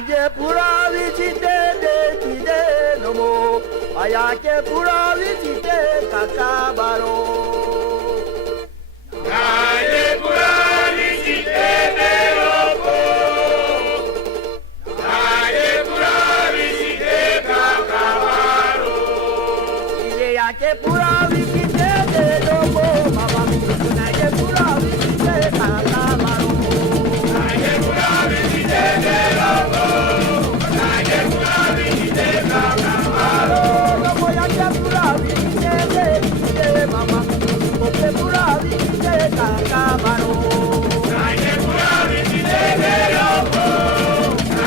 Ayake pura visite de chide nomo. Ayake pura visite kakabaro. Ayake pura visite de loco. Ayake pura visite kakabaro. Ayake pura visite de nomo. Mama, ayake pura visite kakabaro. Ayake pura visite de loco. Ayake pura visite kakabaro. Nomo ayake pura visite de chide mama. Ayake pura visite kakabaro. Ayake pura visite de loco.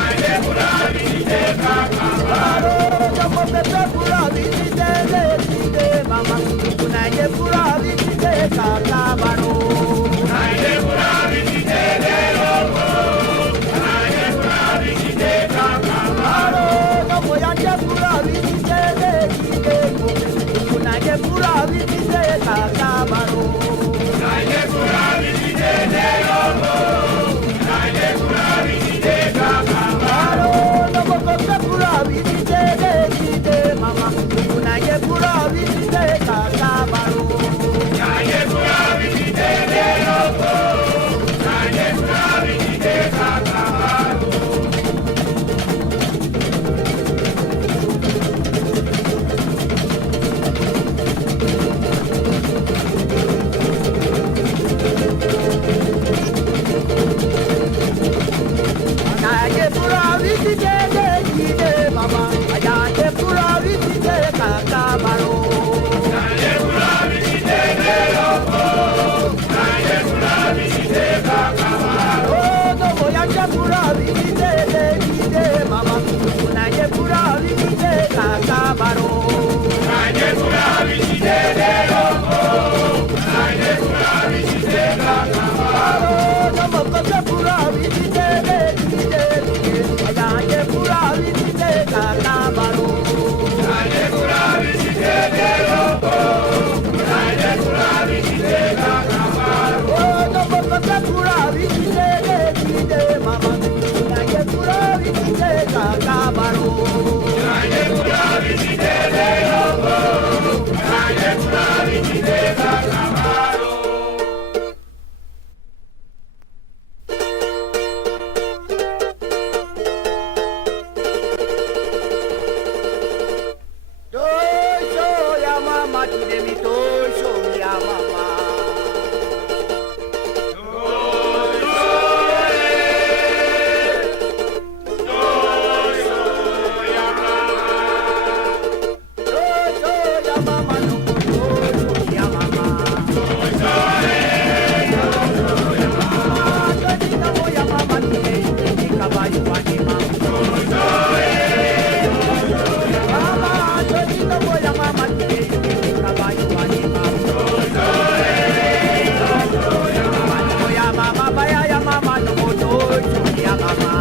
Ayake pura visite kakabaro. Nomo pepe pura visite de chide mama. Ayake pura visite kakabaro. Ayake pura visite de loco. Ayake pura visite kakabaro. No voy a que pura visite de chide, una que pura visite kakabaro. Ayake pura visite de loco. Ayake pura visite kakabaro. No voy a pura visite de chide, mama, una que pura visite kakabaro. Ayake pura visite de loco. Ayake pura visite kakabaro. Una que pura visite de chide, mama, allá que pura visite kakabaro. Ayake pura visite de loco. Ayake pura visite kakabaro. No voy a que pura visite de chide, mama, una que pura visite kakabaro. Ayake pura visite de loco. Ayake pura visite kakabaro. No me pasa pura visite de chide, allá que pura visite kakabaro. Ayake pura visite de loco. Ayake pura visite kakabaro. No me pasa pura visite de chide, mama, allá que pura visite kakabaro. Ayake pura visite de loco. Ayake pura visite kakabaro. Toisho ya mama chide mi toisho ya mama. Toisho ya mama no toisho ya mama. Toisho ya mama chide ni kabayu wani mama. Mama toisho ya mama chide ni kabayu wani mama. Mama ya mama baya ya mama no toisho ya mama.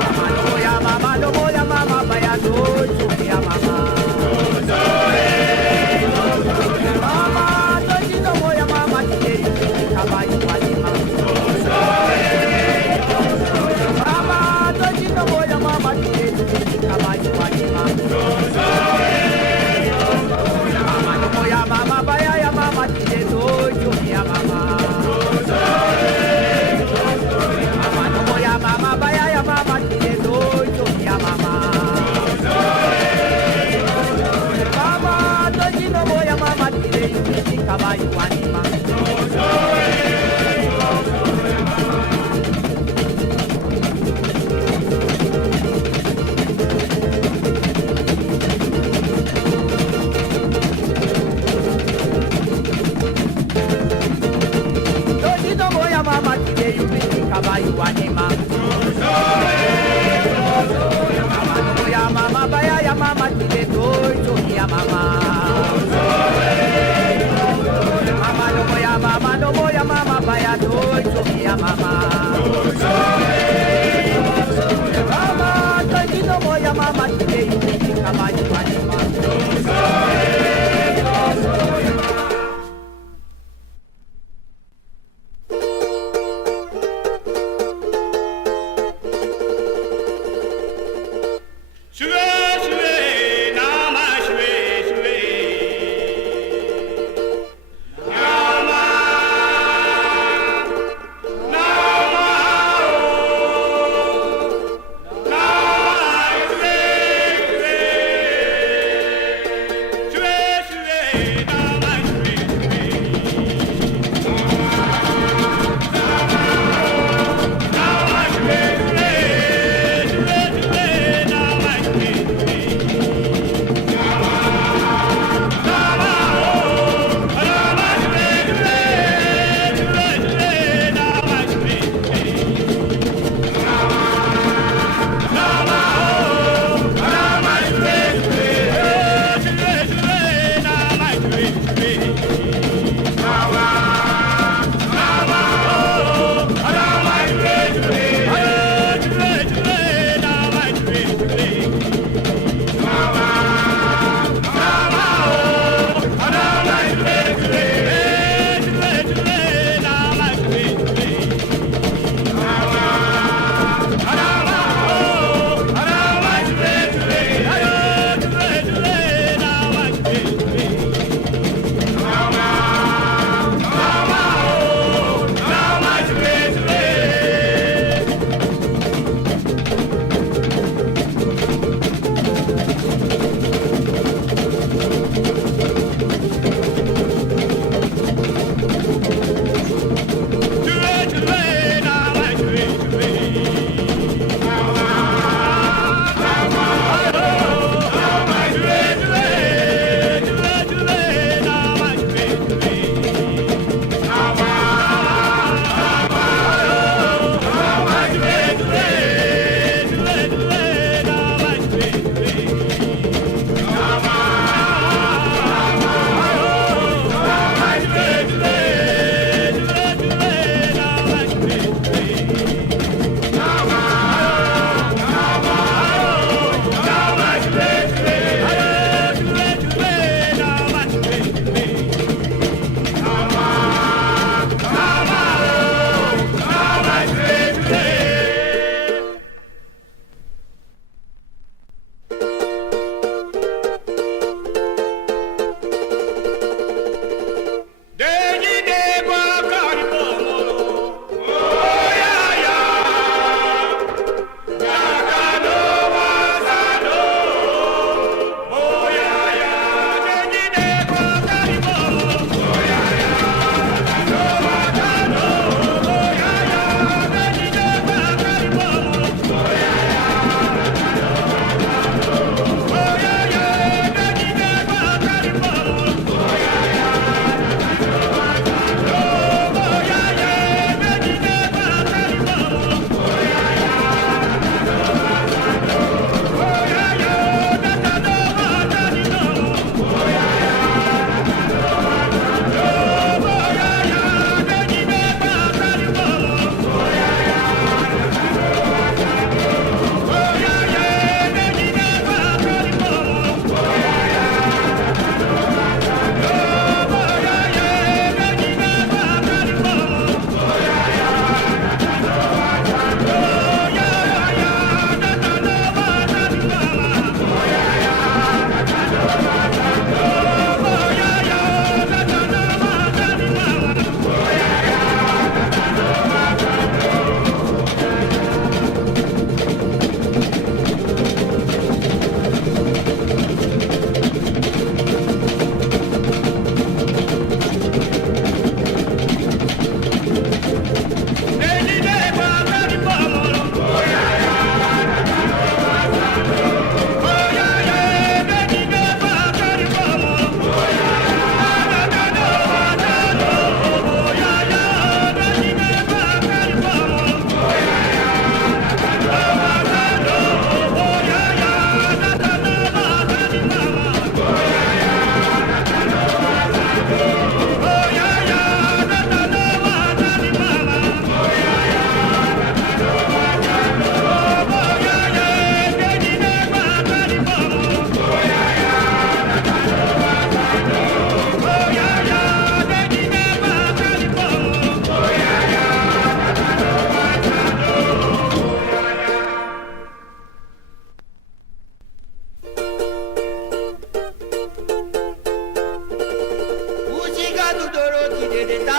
Mama no ya mama baya toisho ya mama. Mama toisho ya mama chide ni kabayu wani mama. Mama toisho ya mama chide ni kabayu wani mama. Mama no ya mama baya ya mama chide toisho ya mama. Mama no ya mama baya ya mama chide toisho ya mama. Mama toisho ya mama chide ni kabayu wani mama. Toisho ya mama chide ni kabayu wani mama. Mama no ya mama baya ya mama chide toisho ya mama. Mama no ya mama baya toisho ya mama. Mama toisho ya mama chide ni kabayu wani mama.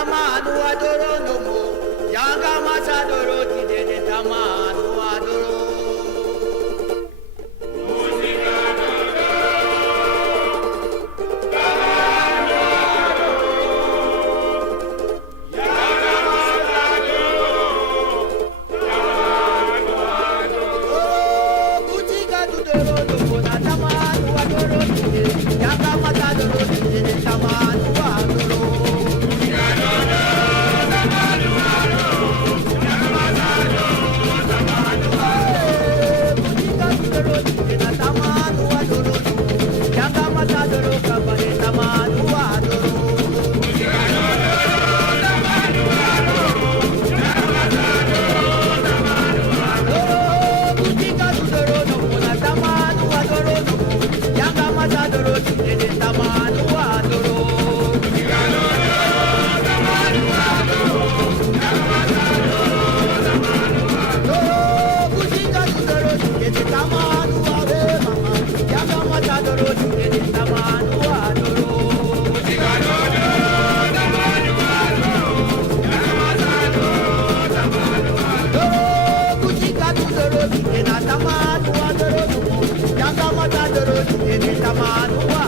tamanu adoro no mo. Yanga masadoro tide tamanu adoro. Tamanu